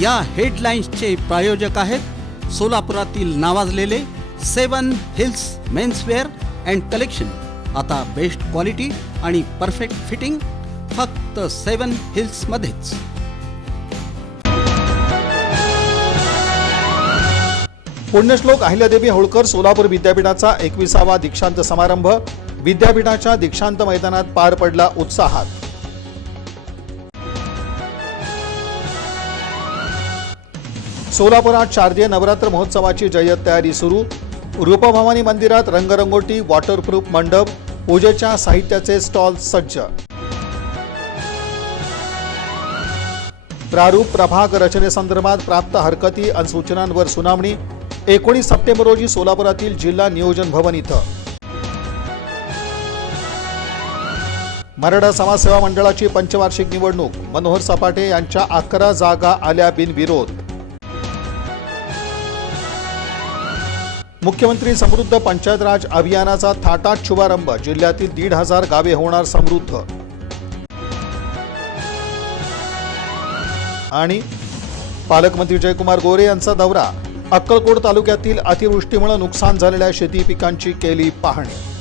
या हेडलाईन्सचे प्रायोजक आहेत सोलापुरातील नावाजलेले 7 हिल्स मेन्सवेअर अँड कलेक्शन। आता बेस्ट क्वालिटी आणि परफेक्ट फिटिंग फक्त 7 हिल्स मध्येच। पुण्यश्लोक अहिल्यादेवी होळकर सोलापूर विद्यापीठाचा 21वा दीक्षांत समारंभ विद्यापीठाच्या दीक्षांत मैदानात पार पडला उत्साहात। सोलापुरात शारदीय नवरात्र महोत्सवाची जय्यत तयारी सुरू। रूपभवानी मंदिरात रंगरंगोटी, वॉटरप्रूफ मंडप, पूजेच्या साहित्याचे स्टॉल सज्ज। प्रारूप प्रभाग रचनेसंदर्भात प्राप्त हरकती आणि सूचनांवर सुनावणी 19 सप्टेंबर रोजी सोलापुरातील जिल्हा नियोजन भवन इथं। मराठा समाजसेवा मंडळाची पंचवार्षिक निवडणूक मनोहर सपाटे यांच्या 11 जागा आल्या बिनविरोध। मुख्यमंत्री समृद्ध पंचायत राज अभियानाचा थाटात शुभारंभ, जिल्ह्यातील 1,500 गावे होणार समृद्ध। आणि पालकमंत्री जयकुमार गोरे यांचा दौरा, अक्कलकोट तालुक्यातील अतिवृष्टीमुळे नुकसान झालेल्या शेती पिकांची केली पाहणी।